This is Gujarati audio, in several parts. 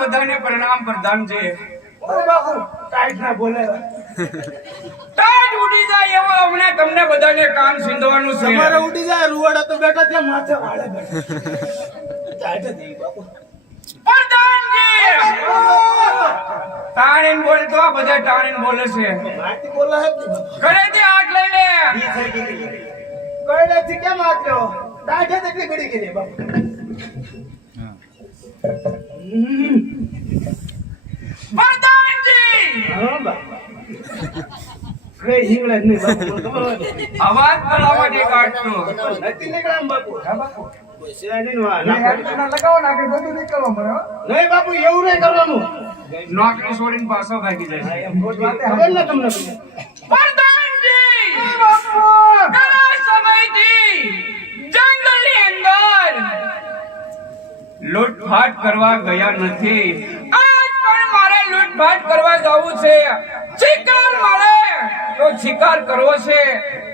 બધાને પ્રણામ પ્રધાનજી. બાપુ ટાઈટ ના બોલે. ટાઈટ ઉડી જાય એવો હમણાં તમને બધાને કામ સિંધવાનું છે. તમારે ઉડી જાય રૂવાડા તો બેઠા ત્યાં માથે વાળે બેઠા. ટાઈટ જ નહીં બાપુ. પ્રધાનજી તાણીન બોલતો આ બધા તાણીન બોલે છે. માટી બોલે હે ઘરેથી આગ લઈને કઈડેથી કેમ આટલો ટાઈટ જ એટલી ઘડી ગઈ બાપુ. પ્રધાનજી હા બાપુ કઈ નીકળે જ નહીં બાપુ. અવાજ કરવા માટે કાઢતો નથી નીકળે આમ બાપુ. હા બાપુ શેરડી નો હાલ. લગાવો ના કે બધું નીકળવા મને નહીં બાપુ એવું નહીં કરવાનું. નોકરી છોડીને પાછો ભાગી જાય. ખબર ને તમને પ્રધાનજી ઘણા સમયથી જંગલની અંદર લૂંટફાટ કરવા ગયા નથી. આજ પણ મારે લૂંટફાટ કરવા જવું છે. શિકાર મળે તો શિકાર કરવો છે.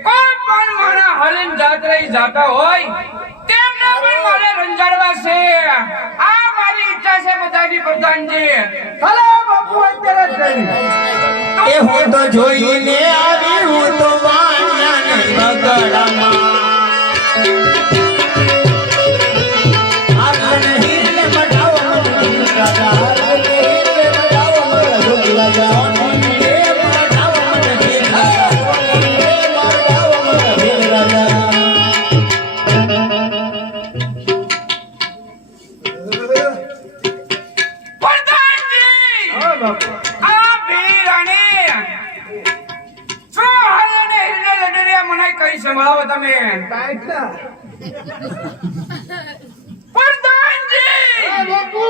કોઈ પણ મારા હાલીન જાત્રા જાતા હોય તેમને પણ મારે રંજાડવા છે. આ મારી ઈચ્છા છે બધાની. પ્રધાનજી હલો બાપુ અત્યારે જ એ હું તો જોઈને આવી હું તો વાણિયાને બગડામાં આખને હીરને બઢાવો મને રાજા આખને હીરને બઢાવો મને રાજા આખને બઢાવો મને રાજા આખને બઢાવો મને રાજા. પ્રધાનજી હા બાપુ. આ ભીરાણી શું હાલે ને હિરને લડરિયા મને કઈ સંભળાવો તમે. ટાઈટ ના. પ્રધાનજી હા બાપુ.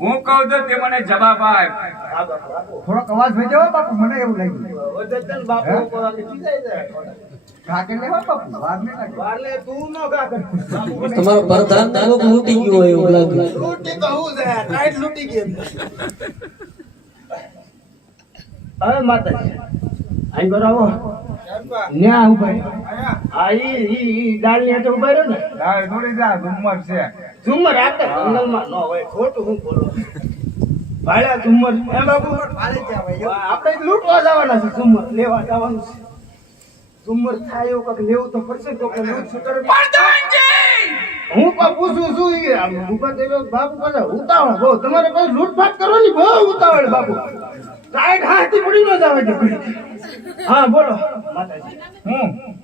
હું કહું તો તે મને જવાબ આપ. હા બાપુ. થોડોક અવાજ ભેજો બાપુ, મને એવું લાગ્યું. વજન બાપુ ઉપર ખીજાઈ જાય. કાકે લેવા બાપુ, વાર નહીં લાગે. વાલે તું નો કા કર. તમારો પ્રધાન તાલુક લૂટી ગયો હોય એવું લાગે. લૂટી કહું છે ટાઈટ લૂટી ગઈ એમને. હવે માતાજી આઈ બરાવો ન્યા ઉભા આ ઈ ડાળ ને તો ઉભા રહ્યો ને. લાવ થોડી જા ધુમ્મર છે. ઝુમર આતે જંગલમાં ન હોય ખોટું હું બોલો. ભાડ્યા ઝુમર એ બાબુ આપણે લૂંટવા જવાના છે. ઝુમર લેવા જવાનું છે. ઝુમર થાય એવું કંઈક લેવું તો પડશે તો કે લૂંટ છૂટે. પ્રધાનજી હું પણ પૂછું છું ઈ આમ ઉભા થયો બાપુ પાસે ઉતાવળ બહુ. તમારે પાસે લૂંટફાટ કરવાની બહુ ઉતાવળ બાપુ. ટાઈટ હાથથી પડી ન જાવે છે. હા બોલો માતાજી.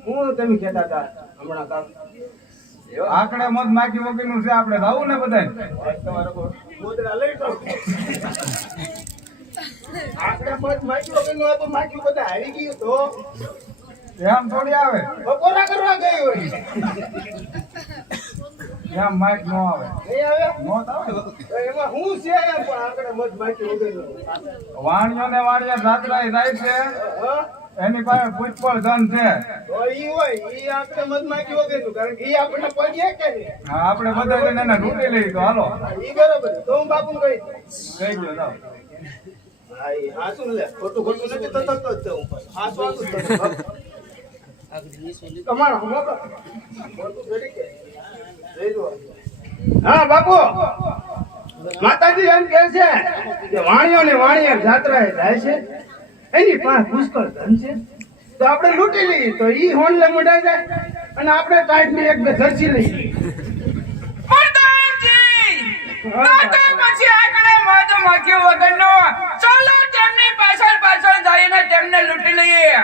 હું તમે કહેતા હતા હમણાં કામ આકડે મત માખી વગરનું છે, આપણે લાવું ને બધાય. તમારો ગોદડા લઈ જાઓ. આપણે મત માખ્યું વગરનું આ તો માખ્યું બધા આવી ગયું તો એમ થોડી આવે, બપોરા કરવા ગઈ હોય. એમ માઇક નો આવે. નહીં આવે નો જ આવે. તો એમાં હું છે એમ પણ આપણે મત માખ્યું વગરનું. વાણિયો ને વાણિયા જાત્રા જાય છે, હા એની પાસે પૂછપળ ધન છે. તો ઈ હોય ઈ આપણે મત માખ્યું વગરનું, કારણ કે ઈ આપણને પડીએ કે નહીં. હા, આપણે બધા જઈને એને લૂંટી લઈએ તો હાલો. ઈ બરોબર તો હું બાપુ કહી કહી દો જાઓ. હા ઈ હાસું લે ખોટું ખોટું નથી તો થતો જ હું હાસું હાસું જ થતો. કમાણ મોકો ખોટું ઘડી કે જઈ દો. હા બાપુ માતાજી એમ કહે છે કે વાણિયો ને વાણિયા જાત્રાએ જાય છે, એની પાસે પુષ્કળ ધન છે, તો આપણે લૂંટી લઈએ તો ઈ હોનલે મુડાઈ જાય અને આપણે ટાઈટ ની એક ધરસી લઈએ. પ્રધાનજી તો પછી આકડે મત માખ્યું વગરનો ચાલો તેમની પાછળ પાછળ જઈને તેમને લૂંટી લઈએ.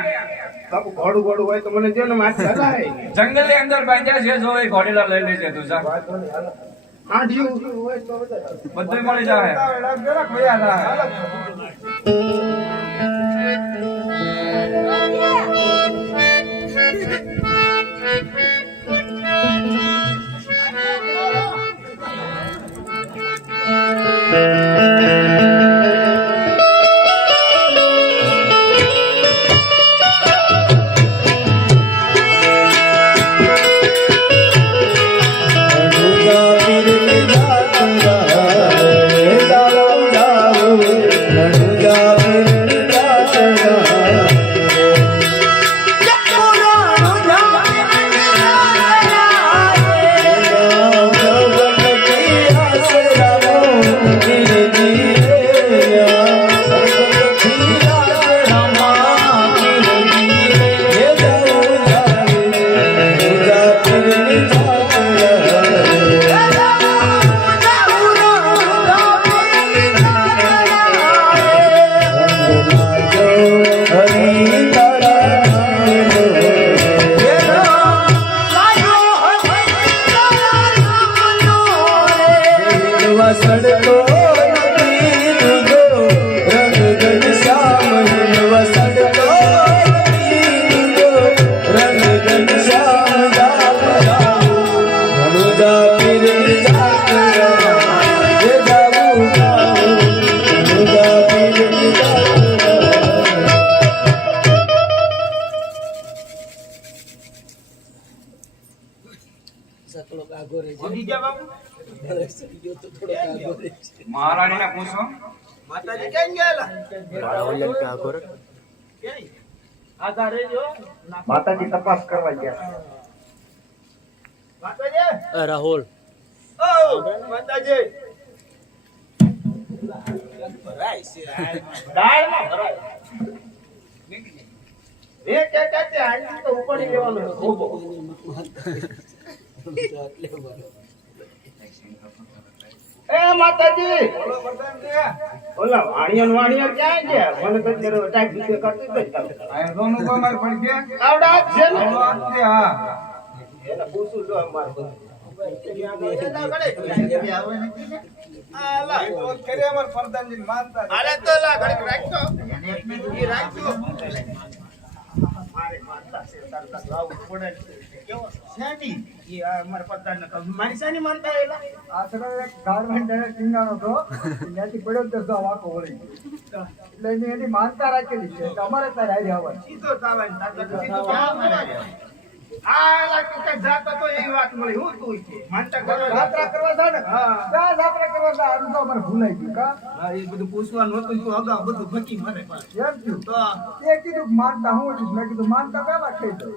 બાપુ ઘોડું ઘોડું હોય તો મને જો ને માથે હલાય. જંગલની અંદર બાંધ્યા છે, જો એ ઘોડીલા લઈ લેજે તું જા. આંધિયું હોય તો બધા બધું મળી જાય. જરાક વયા જાય. જાવ વસડતો નથી તુજો રંગ ઘનશ્યામ હિલ વસડતો નથી તુજો રંગ ઘનશ્યામ જામ જામ ધનુજા પીરની જાત જે જાવું ગાવું ધનુજા પીરની જાત મહારાણીને પૂછો. માતાજી ક્યાં ગયેલા? માતાજી તપાસ કરવા ગયા. માતાજી રાહુલ ઓ માતાજી દાળમાં ભરાય. એ કે આજી તો ઉપાડી લેવાનો છે ખોબો. એ માતાજી બોલો પ્રધાનજી. ઓલા વાણિયા ક્યાં ગયા? મને તો અત્યારે અટાક વિશે કરતી જ નથી. આ સોનું કો માર પડી ગયા. આવડા જ છે ને? આવડો હાથ છે, હા. એને પૂછું જો અમાર બધું. એ તો ખરે અમાર પ્રધાનજી માનતા છે. આલે તો લા ઘડીક રાખજો. ઈ રાખજો. મારે માનતા છે તાર લાવું પડે. કેવો શાની? ઈ આ અમાર પ્રધાનને કહું મારી શાની માનતા એલા? આશરે એક ગાર્મેન્ટ એને ટીંગાણો હતો. ત્યાંથી પડ્યો જ તો વાકો વળી ગયો. એટલે એની માનતા રાખેલી છે કે અમારે ત્યાં હારી આવવાનું. સીધો તાવાની તાકાત સીધો તાવાની. આ લા તું કે જાતો તો એવી વાત મળી. હું તું છે માનતા કરવા જાત્રા કરવા જાય ને, હા. ત્યાં જાત્રા કરવા જાય. આનું તો અમારે ભૂલાઈ ગયું કા? હા એ બધું પૂછવાનું હતું તું અગાઉ બધું ફકી મને પાછું. એમ થયું. તો એ કીધું કે માનતા હું છું. મેં કીધું માનતા પહેલા કહી દઉં.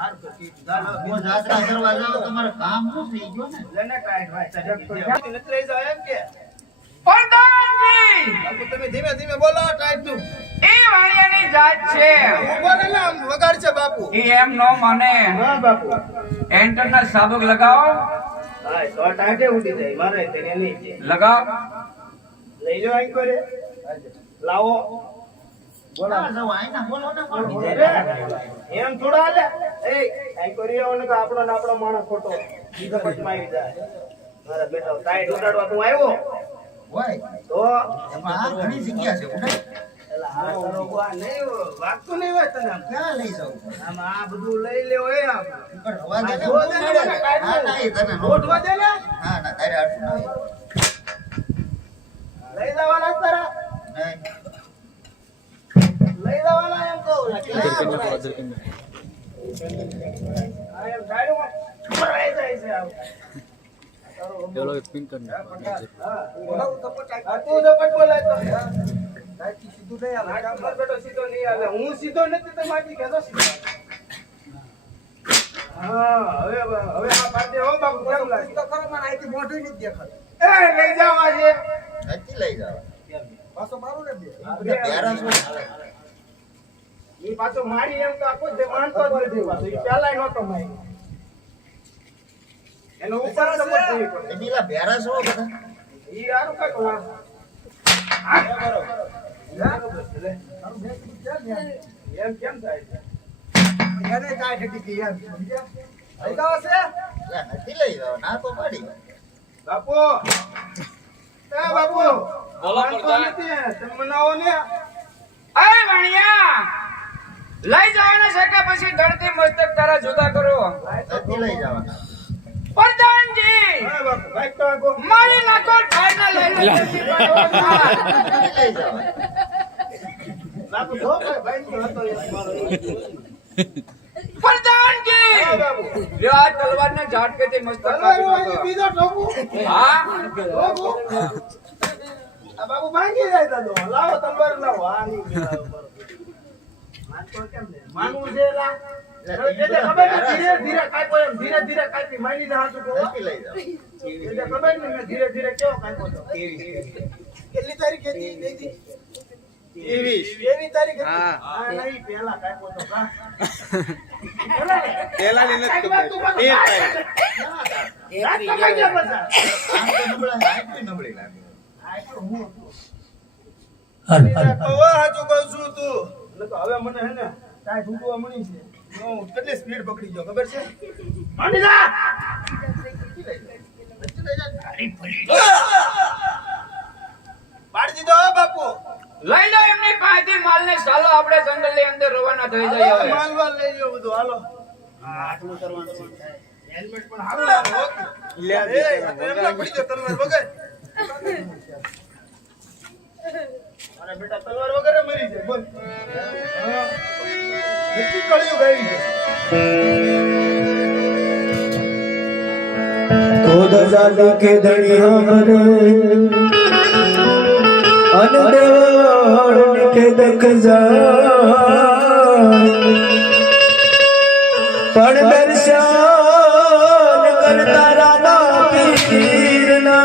હાર તો ઠીક. ગાલો જાત્રા કરવા જાવ તમારે કામ શું થઈ ગયું ને લેને ટાઈટ ભાઈ સાહેબ તો ક્યાં નથી લઈ જાવ એમ કે પ્રધાનજી, બાપુ તમે ધીમે ધીમે બોલો ટાઈટ નું. એ વાણિયાની જાત છે. ઉભો ને ના આમ વગાડ છે બાપુ. એ એમ નો માને. હા બાપુ. એન્ટરના સાબુક લગાવો. હા તો ટાઈટે ઉડી જાય મારે તેને નહીં છે. લગાવ. લઈ લો આઈ કરે. લાવો. બોલો આઈના બોલો ને એમ થોડા હાલે. એ આઈ કરી આવને કે આપણો ને આપણો માણસ ખોટો બીજો પટમાં આવી જાય. મારા બેટા ટાઈટ ઉડાડવા તું આવ્યો હોય તો એમાં આ ઘણી જગ્યા છે ઉઠાય એલા આ તારો બા નહીં વાગતું નહીં હોય તને આમ. ક્યાં લઈ જાવ આમ આ બધું લઈ લેવો એ આમ. પણ હવા દે ને જોવા દે ને મને કાઢી હા ના એ તને ગોઠવા દે ને. હા ના તારે આટલું નહીં લઈ જવાના જ તારા નહીં લઈ જવાના એમ કહું. આ એમ ગાડીમાં ભરાઈ જાય છે આમ. બોલાવું તો પટાઈ. આ તું ઝપટ બોલાય તો. કાંઈથી સીધું નહીં આવે. આ કામ બેટો સીધો નહીં આવે. હું સીધો નથી તો માજી કહેતો સીધો. હા હવે આ પાટે હો બાપુ કેમ લાગે? તો ખરો મને અહીંથી મોઢું નથી દેખાતું. એ લઈ જવા છે. નથી લઈ જાવ પાછો મારું ને બે. બધા પ્યારા શું ઈ પાછો મારી એમ તો આખો જે માનતો જ નથી પાછો. ઈ પહેલાય નહોતો મારી. એનો ઉપર સપોર્ટ કરવી પડે. એ પેલા પ્યારા શું બધા ઈ હારું કાંઈક વા. આ બરોબર. બરોબર છે, લે. તારું બે કીધું ક્યાં ન્યા? એમ કેમ થાય છે? એને કાંઈ ઠેકી ગઈ એમ. સમજ્યા? લઈ જાઓ છે? એટલે નથી લઈ જાવ ના તો પાડી બાપુ એ બાપુ માનતો નથી. તમે મનાવો ને. એ વાણિયા, લઈ જવાના છે કે પછી ધરતી મસ્તક તારા જુદા કરો. નથી લઈ જવાના પ્રધાનજી, હા બાપુ બાઈક તો આગો. મારી નાખો ફાઈનલ લઈને નથી લઈ જવાના બાપુ જો ભાઈ નો હતો એ મારો. પ્રધાનજી, હા બાપુ. લ્યો આ તલવારને ઝાટકેથી મસ્તક તલવાર કાપી હોય નાખો. તો બીજો ઠોકું. હા, ઠોકું. આ બાપુ ભાંગી જાય દાદો. લાવો તલવાર લાવો. આ નહીં લાવો બરોબર. માનતો કેમ ને? માનવું છે લા. હવે એટલે ખબર ને ધીરે ધીરે કાપ્યો એમ. ધીરે ધીરે કાપી માની જા હાચું કહો. નથી લઈ જાવ એટલે ખબર ને મેં ધીરે ધીરે કેવો કાપ્યો તો. કેટલી તારીખ હતી? 23 તારીખ હતી. હા નહીં પહેલા કાપ્યો તો કા. પહેલા ની નથી ખબર. 13 તારીખ. આમ તો નબળા હાઈટ બી નબળી લાગે હાચું કહું છું તું. એટલે તો હવે મને હે ને કાંઈ ઢૂંઢવા મળી છે. હું કેટલી સ્પીડ પકડી ગયો ખબર છે? માંડી જા. લઈ લો એમની પાસેથી માલ ને ચાલો આપણે જંગલ ની અંદર રવાના થઈ જઈએ હવે. માલવાલ લઈ લ્યો બધું હાલો આટલું કરવાનું છે. હેલ્મેટ પણ હારું લાગે હો. એ આ તો એમના પડી ગયો તલવાર વગર અરે બેટા તલવાર વગર મરી જાય બોલ હા. નક્કી કળિયુગ આવી ગયો तो दजाली के धनी हमरे अन देवड़ के दक जा पण दर्शन करता रामा पीरना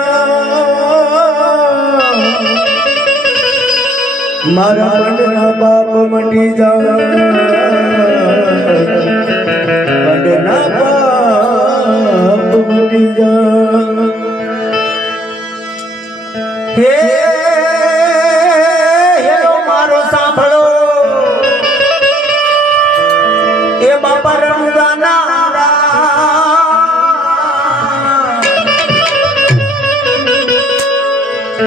मारा पंडना बाप मटी जा पंडना बाप मटी जा હે હેલો મારો સાંભળો એ બાપા રણુદાના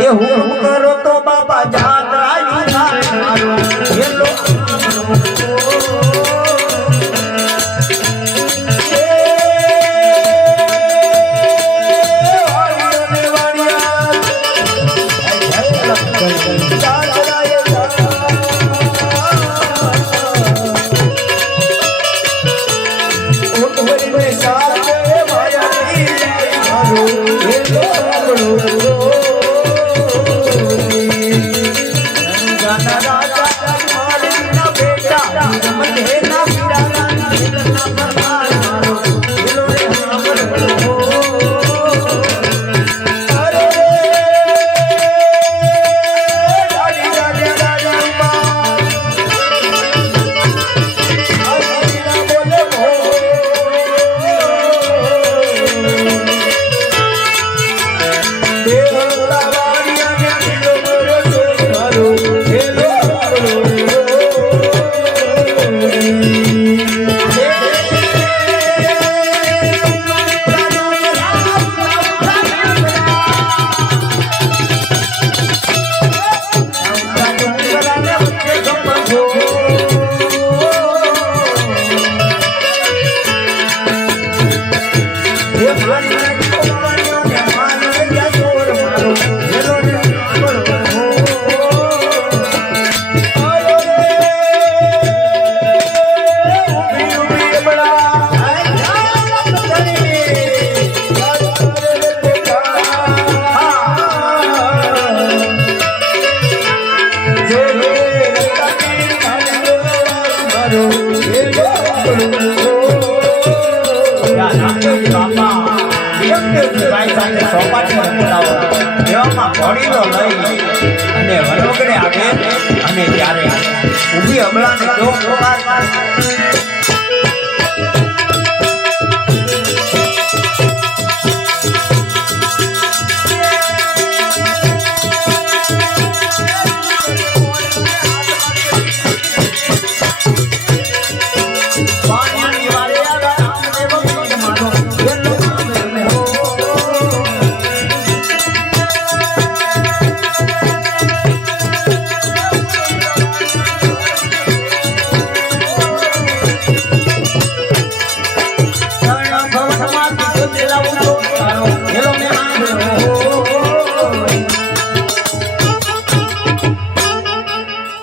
એ હું કરો તો બાપા જાત્રા મારો હેલો અને વનોગડે આવે અને ત્યારે ઊભી અમલાને જો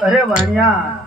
અરે વાણિયા